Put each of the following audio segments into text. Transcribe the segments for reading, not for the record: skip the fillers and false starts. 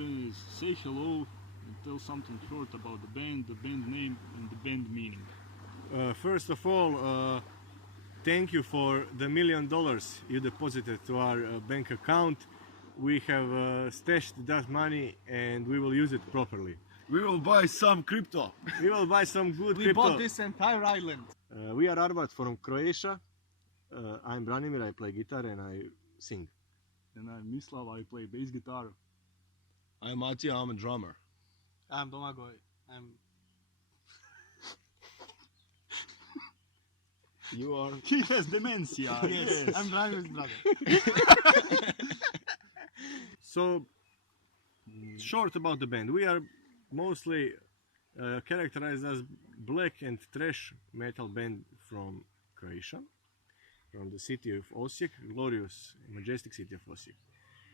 question is say hello and tell something short about the band name, and the band meaning. First of all, thank you for the $1 million you deposited to our bank account. We have stashed that money and we will use it properly. We will buy some crypto. We will buy some good We crypto. bought this entire island. We are Arwat from Croatia. I'm Branimir, I play guitar and I sing. And I'm Mislav, I play bass guitar. I'm Matija, I'm a drummer. I'm Domagoj. You are? He has dementia. Yes, I'm Branimir's brother. So, short about the band. We are mostly characterized as black and thrash metal band from Croatia, from the city of Osijek, glorious, majestic city of Osijek.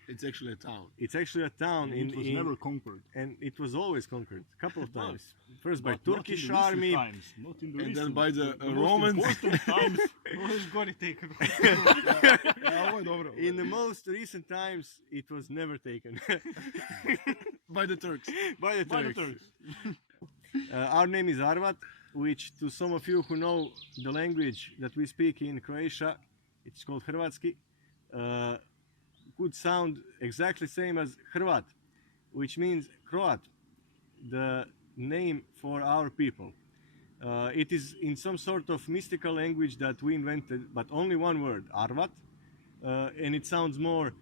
It's actually a town. It's actually a town It was never conquered. and it was always conquered a couple of times. First by But not in Turkish the recent army, times, not in the And then recent, by the most Romans. important times. Always got it taken. in the most recent times, it was never taken By the Turks. by the By the Turks. Turks. Our name is Arwat, which to some of you who know the language that we speak in Croatia, it's called Hrvatski, could sound exactly same as Hrvat, which means Croat, the name for our people. It is in some sort of mystical language that we invented, but only one word, Arwat, and it sounds more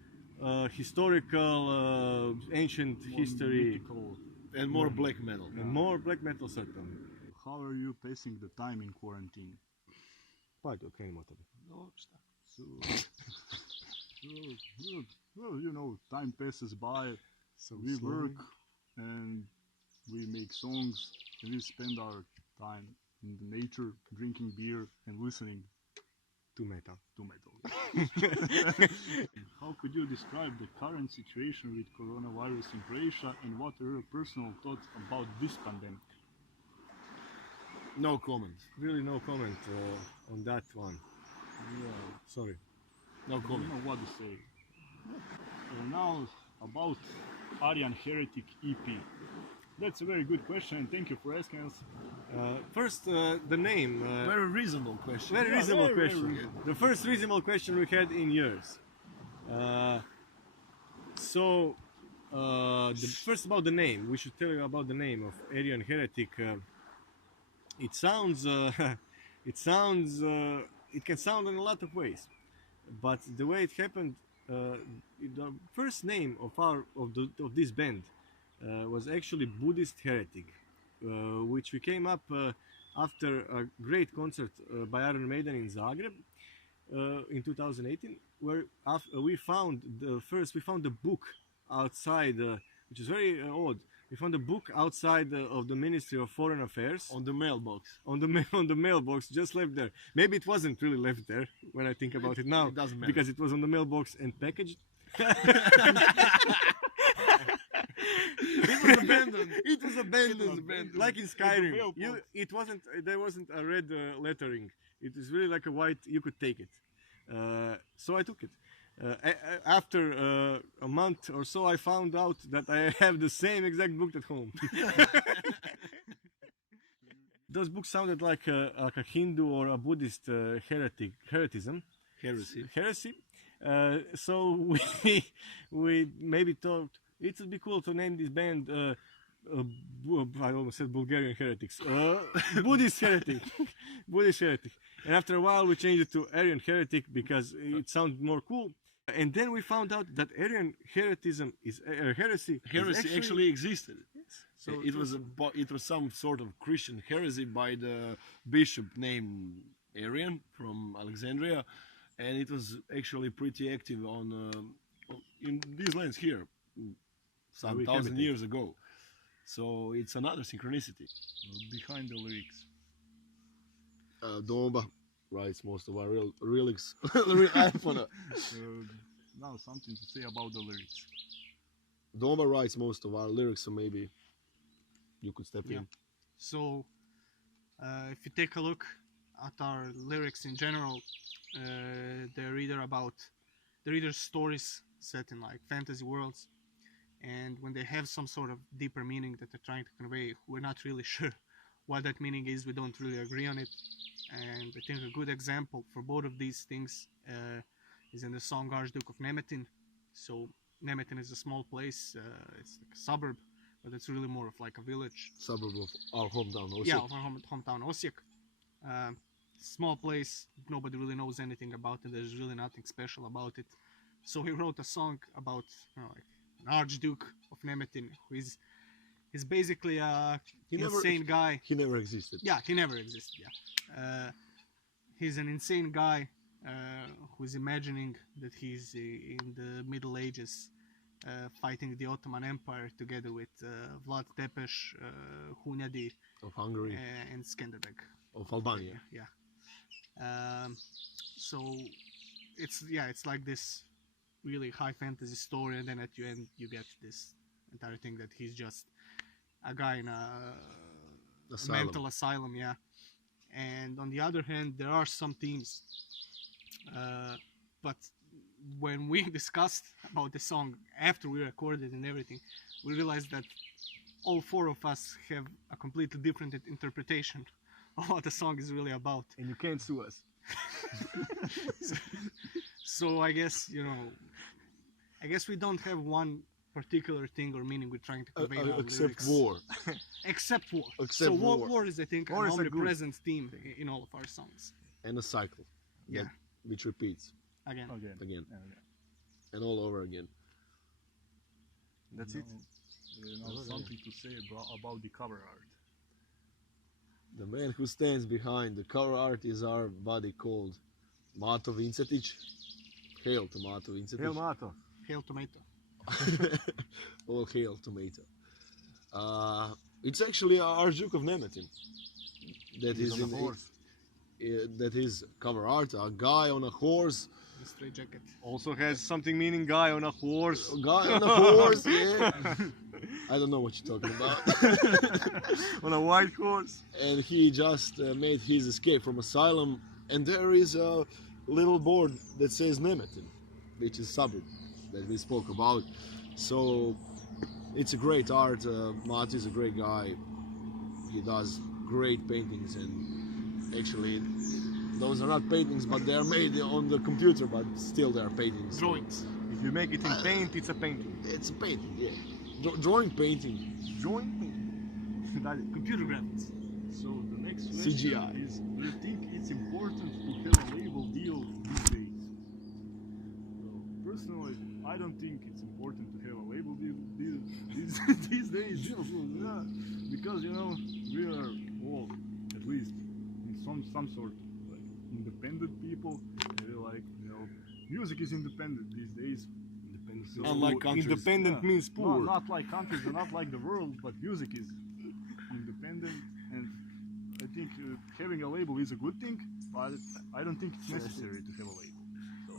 historical, ancient history, Mythical. And more black metal. and more black metal certainly. How are you passing the time in quarantine? Pa, okrenimo od tebe. So, well, you know, time passes by, So we slowly. work and we make songs and we spend our time in the nature, drinking beer and listening To metal. to metal. How could you describe the current situation with coronavirus in Croatia and what are your personal thoughts about this pandemic? No comment. Really no comment on that one. Yeah, Sorry. No I don't comment. know what to say. Now about Aryan Heretic EP. That's a very good question and thank you for asking us. First, the name. Very reasonable question. Very Yeah, reasonable very, very question. reasonable. The first reasonable question we had in years. First about the name. We should tell you about the name of Aryan Heretic. It sounds. It can sound in a lot of ways, but the way it happened, the first name of this band was actually Buddhist Heretic, which we came up after a great concert by Iron Maiden in Zagreb in 2018, where we found the book outside, which is very odd. We found a book outside of the Ministry of Foreign Affairs On the mailbox. on the mailbox, just left there. Maybe it wasn't really left there when I think about it now, It doesn't matter. because it was on the mailbox and packaged. It was abandoned. It was abandoned, abandoned. like in Skyrim. mailbox. There wasn't a red lettering. It was really like a white. You could take it. So I took it. After a month or so, I found out that I have the same exact book at home. Those books sounded like a Hindu or a Buddhist heresy. So we maybe thought it would be cool to name this band. I almost said Bulgarian heretics. Buddhist heretic. Buddhist heretic. And after a while, we changed it to Aryan heretic because it sounded more cool. And then we found out that Aryan heresy. Heresy actually existed. So it was some sort of Christian heresy by the bishop named Arian from Alexandria, and it was actually pretty active in these lands here some we have 1,000 it. years ago. So it's another synchronicity. Behind the lyrics. Domba writes most of our lyrics. Now something to say about the lyrics. Domba writes most of our lyrics, so maybe you could step Yeah. in. So, if you take a look at our lyrics in general, they're either stories set in like fantasy worlds, and when they have some sort of deeper meaning that they're trying to convey, we're not really sure what that meaning is. We don't really agree on it. And I think a good example for both of these things is in the song Archduke of Nemetin. So Nemetin is a small place, it's like a suburb, but it's really more of like a village. Suburb of our hometown, Osijek. Yeah, of our hometown Osijek. Small place, nobody really knows anything about it, there's really nothing special about it. So he wrote a song about, like an Archduke of Nemetin, who is he's basically a insane guy. He never existed. Yeah, he never existed, yeah. He's an insane guy who's imagining that he's in the Middle Ages fighting the Ottoman Empire together with Vlad Tepes, Hunyadi, Of Hungary, and Skanderbeg. of Albania. Yeah. So it's like this really high fantasy story, and then at the end you get this entire thing that he's just a guy in a mental asylum, yeah. And on the other hand, there are some themes, but when we discussed about the song after we recorded and everything, we realized that all four of us have a completely different interpretation of what the song is really about. And you can't sue us. So I guess, we don't have one particular thing or meaning we're trying to convey in our Except lyrics. war. Except war. Except So war. war is, I think, War an is a good omnipresent theme in all of our songs. And a cycle. Yeah. Which repeats Again. Again. again. And again. And all over again. That's it. Something to say about the cover art. The man who stands behind the cover art is our buddy called Mato Vincetic. Hail to Mato Vincetic. Hail Mato. Hail tomato. All hail tomato. It's actually Archduke of Nemetin. That He's is on a horse. that is cover art. A guy on a horse. The straight jacket. Also has something meaning guy on a horse. A guy on a horse. Yeah. I don't know what you're talking about. On a white horse. And he just made his escape from asylum. And there is a little board that says Nemetin, which is suburb that we spoke about. So it's a great art. Mati is a great guy. He does great paintings, and actually those are not paintings, but they are made on the computer, but still they are paintings. Drawings. If you make it in paint, it's a painting. It's a painting, yeah. Drawing painting. Drawing? Computer graphics. So the next question CGI. is: do you think it's important to have a label deal these days? Well, personally, I don't think it's important to have a label deal these days. Yeah, because we are all, at least in some sort of like independent people. We're like music is independent these days. So Unlike countries. Independent means poor. not like countries and not like the world, but music is independent, and I think having a label is a good thing, but I don't think it's necessary to have a label.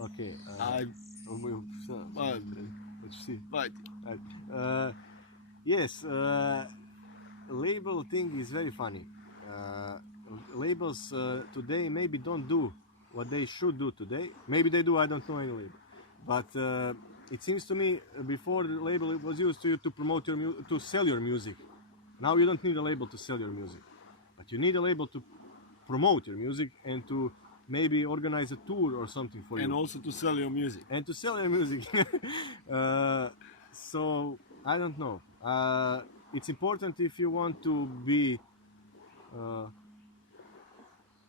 Okay. Let's see. But Yes, label thing is very funny. Labels today maybe don't do what they should do today. Maybe they do, I don't know any label. But it seems to me before the label it was used to promote your to sell your music. Now you don't need a label to sell your music. But you need a label to promote your music and to maybe organize a tour or something for and you. also to sell your music. And to sell your music. So I don't know. It's important if you want to be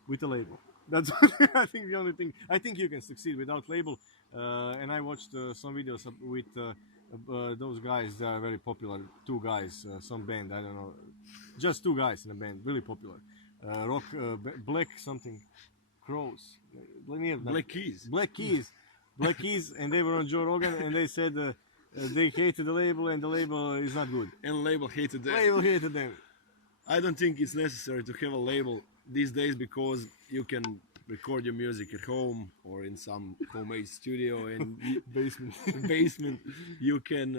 with a label. That's I think the only thing. I think you can succeed without label. And I watched some videos with those guys. They are very popular. Two guys, some band. I don't know. Just two guys in a band, really popular. Rock, Black something, Crows. Black Keys. Black Keys, and they were on Joe Rogan, and they said they hated the label, and the label is not good. And label hated them. Label hated them. I don't think it's necessary to have a label these days because you can record your music at home or in some homemade studio and basement. You can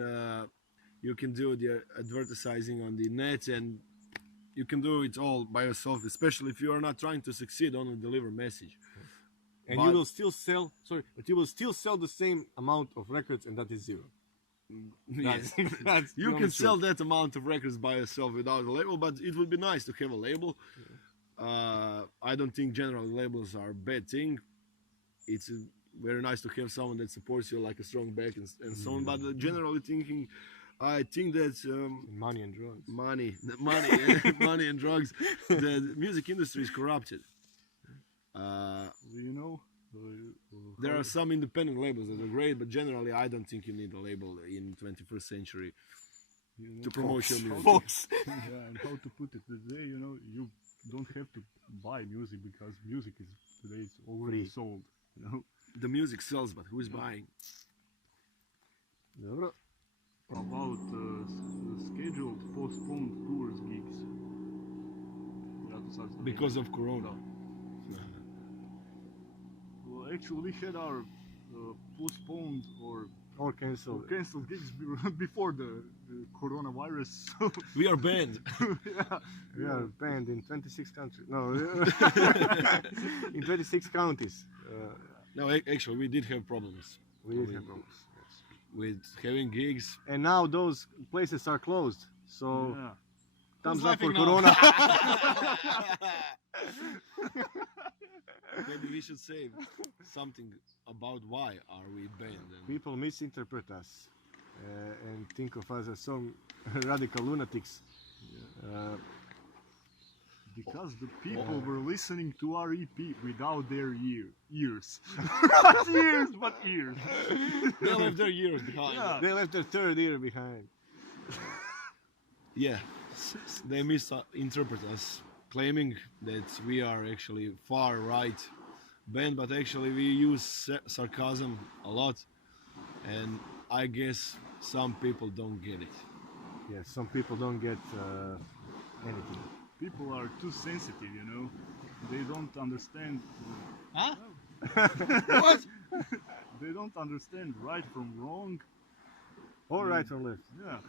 do the advertising on the net, and you can do it all by yourself, especially if you are not trying to succeed only deliver message. And But- you will still sell. Sorry, but you will still sell the same amount of records, and that is zero. Yes. That's You the can only sell that amount of records by yourself without a label, but it would be nice to have a label. I don't think general labels are a bad thing. It's very nice to have someone that supports you like a strong back and so on. But generally thinking, I think that money and drugs. money, money and drugs, the music industry is corrupted. You know, There are some independent labels that are great, but generally, I don't think you need a label in 21st century you know, to promote your music. Folks. yeah, and how to put it today, you know, you don't have to buy music because music is today is already Free. sold. You know, The music sells, but who is buying? Dobro. about scheduled postponed tours gigs. Ja to sad znam. Because of Corona. Well, actually, we had our postponed Or cancelled. cancelled gigs before the coronavirus. So We are banned. yeah, We are banned in 26 countries. No, in 26 counties. No, actually, we did have problems We did have problems. Yes. with having gigs. And now those places are closed. So yeah. thumbs Who's up for laughing now? Corona. Maybe we should say something about why are we banned. And People misinterpret us and think of us as some radical lunatics. Because the people were listening to our EP without their ears. Not ears, but ears. they left their years behind. Yeah. They left their third ear behind. Yeah, they misinterpret us, claiming that we are actually far right band, but actually we use sarcasm a lot, and I guess some people don't get it. Yes, some people don't get anything. People are too sensitive, you know. They don't understand. Huh? What? They don't understand right from wrong. All right or left. Yeah.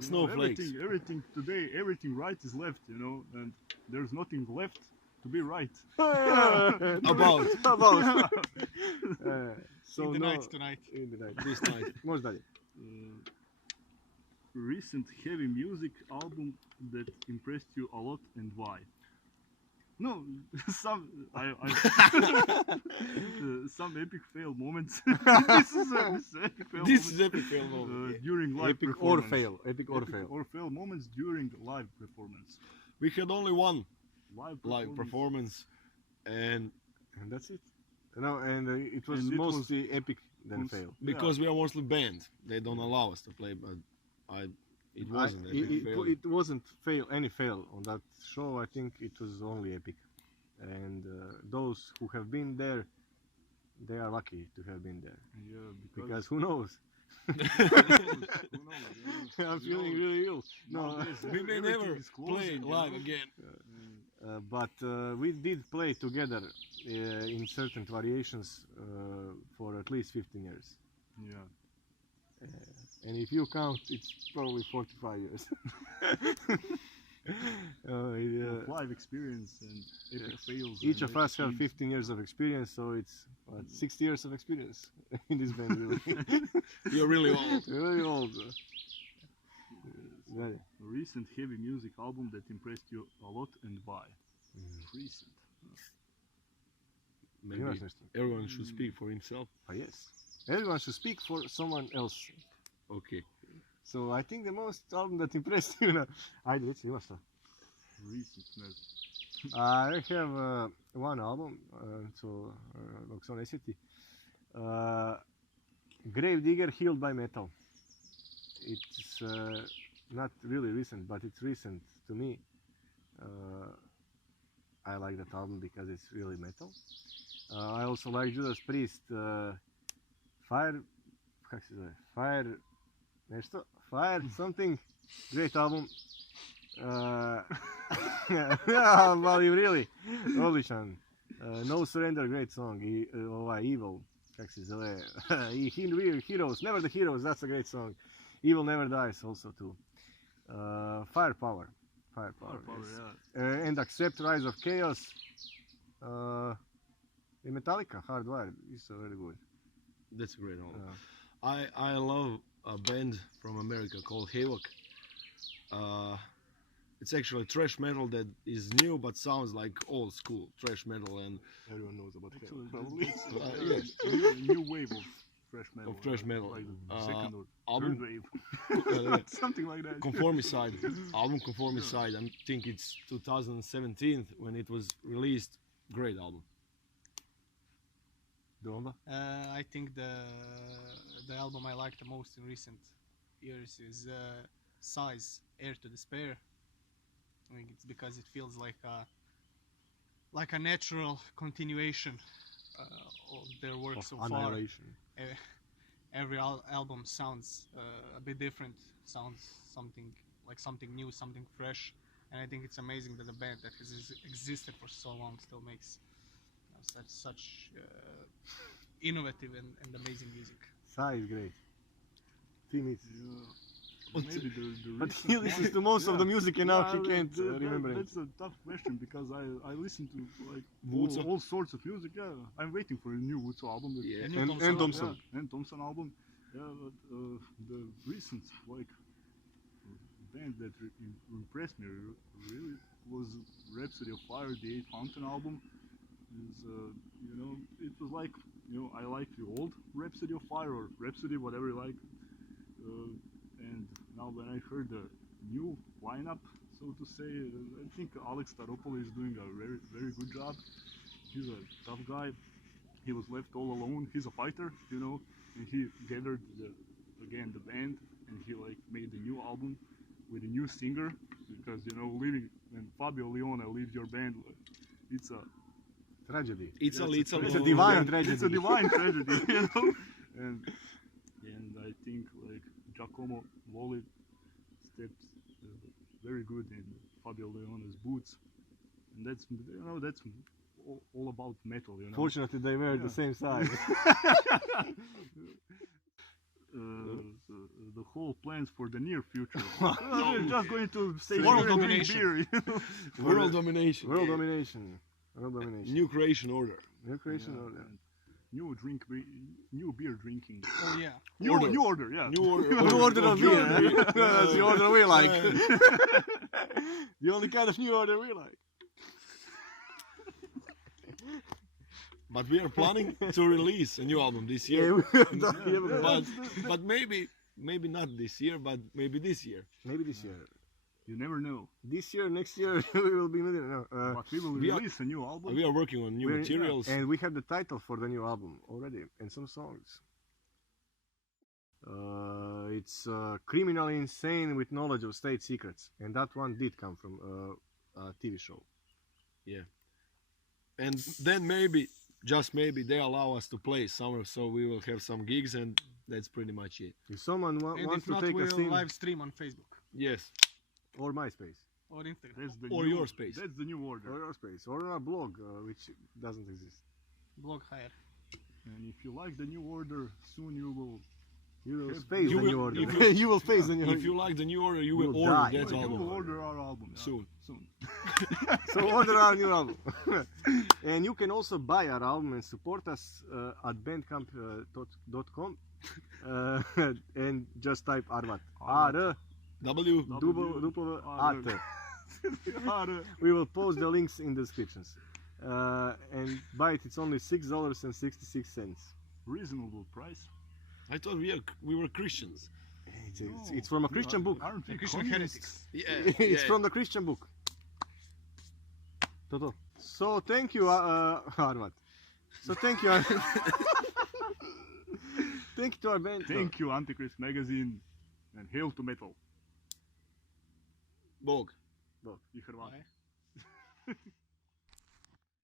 You know, Snowflakes. everything today, everything right is left, you know, and there's nothing left to be right. About So In the no, night tonight. in the night. this night. Može dalje. Recent heavy music album that impressed you a lot and why? No, some epic fail moments. This is epic fail This moments, is epic fail moment. during live Epic or performance. fail. Epic or fail. Or fail moments during live performance. We had only one Live live performance, and And that's it. No, and it was And it was mostly epic than cons- fail. because we are mostly banned, they don't allow us to play. But it wasn't I- epic fail. it wasn't any fail on that show. I think it was only epic. And those who have been there, they are lucky to have been there. Yeah, Because who knows? who knows, I'm feeling really ill. No, nowadays We may everything never is closing, play you live know. again. but we did play together in certain variations for at least 15 years. Yeah. And if you count, it's probably 45 years. Live experience and epic fails. Each and of us have epic 15 years of experience, so it's 60 years of experience in this band, really. You're really old. Really old. Very. recent heavy music album that impressed you a lot and why? Recent. Maybe Imaš nešto? everyone should speak for himself. Pa yes. Everyone should speak for someone else. Okay. So I think the most album that impressed you, ajde reci, imaš šta? Recent, ne znam. I have one album, dok se on ne sjeti. Gravedigger Healed by Metal. It's not really recent, but it's recent to me. I like that album because it's really metal. I also like Judas Priest Fire, kak se zove? Fire something. Great album. Yeah, but really, odličan. No Surrender, great song. I Evil, kak se zove? I Heroes, Never the Heroes, that's a great song. Evil Never Dies also too. Firepower. Power, Yes. yeah. And Accept Rise of Chaos. In Metallica, Hardwired, is very good. That's a great album. I love a band from America called Havoc. It's actually thrash metal that is new but sounds like old school thrash metal, and Everyone knows about Actually, probably. that's new wave of thrash metal. Of thrash metal. Like the second or album- third wave. uh, Something like that. Conformicide, album Conformicide. I think it's 2017 when it was released. Great album. Domba? I think the album I like the most in recent years is Size, Air to Despair. I think it's because it feels like a natural continuation of their work Of so far. Annihilation. Every album sounds a bit different, sounds something new, something fresh, and I think it's amazing that a band that has existed for so long still makes such innovative and amazing music. Sai is great. Team is. Maybe the But recent he listens to most of the music and now he can't remember it. That's a tough question because I listen to like Woodso. all sorts of music. Yeah, I'm waiting for a new Woodso album. Yeah. And And Thompson. Yeah, and Thompson album. Yeah, but the recent like band that impressed me really was Rhapsody of Fire, the Eighth Fountain album. Is you know, it was like, you know, I like the old Rhapsody of Fire or Rhapsody, whatever you like. And now when I heard the new lineup, so to say, I think Alex Staropoli is doing a very good job. He's a tough guy. He was left all alone. He's a fighter, you know, and he gathered again the band, and he like made a new album with a new singer, because you know, leaving when Fabio Leone leaves your band, it's a Tragedy. It's a It's little. It's a divine tragedy. it's a divine tragedy, you know. And I think like Giacomo Lolli steps very good in Fabio Leone's boots, and that's, you know, that's all about metal, you know. Fortunately, they were the same size. The whole plans for the near future. We're just going to stay World here and drink domination. beer, you know. World domination. World domination. World domination. New creation order. New creation order. And new beer drinking. Oh yeah. New order, yeah. New order. New order of beer. beer. That's the order we like. The only kind of new order we like. But we are planning to release a new album this Yeah, year. But maybe not this year, but maybe this year. maybe this year. You never know. This year, next year, we will be millionaire. No, But we will we are- release a new album. We are working on new we're- materials. and we have the title for the new album already and some songs. It's criminally insane with knowledge of state secrets, and that one did come from a TV show. And then maybe, just maybe, they allow us to play somewhere, so we will have some gigs, and that's pretty much it. If someone And wants if to not, take we'll us in, live stream on Facebook Yes. or MySpace, or Instagram. That's the Or new, your space. That's the new order. or our space, or our blog, which doesn't exist. Blog hire. And if you like the new order, soon you will. You will If space you the will- new order. if You will space the new If you like the new order, you You will will order die. that you album. will order our album Soon. Soon. So order our new album. And you can also buy our album and support us at bandcamp.com and just type Arwat. Arwat. W. AT. We will post the links in the descriptions. And buy it, it's only $6.66. Reasonable price. I thought we were Christians. It's from a Christian book. Aren't we Christian communists? Yeah. It's from the Christian book. Toto. So thank you, Arwat. So thank you. Thank you to our band. Thank you, Antichrist magazine, and hail to metal. Bog. I Hrvati. Bye.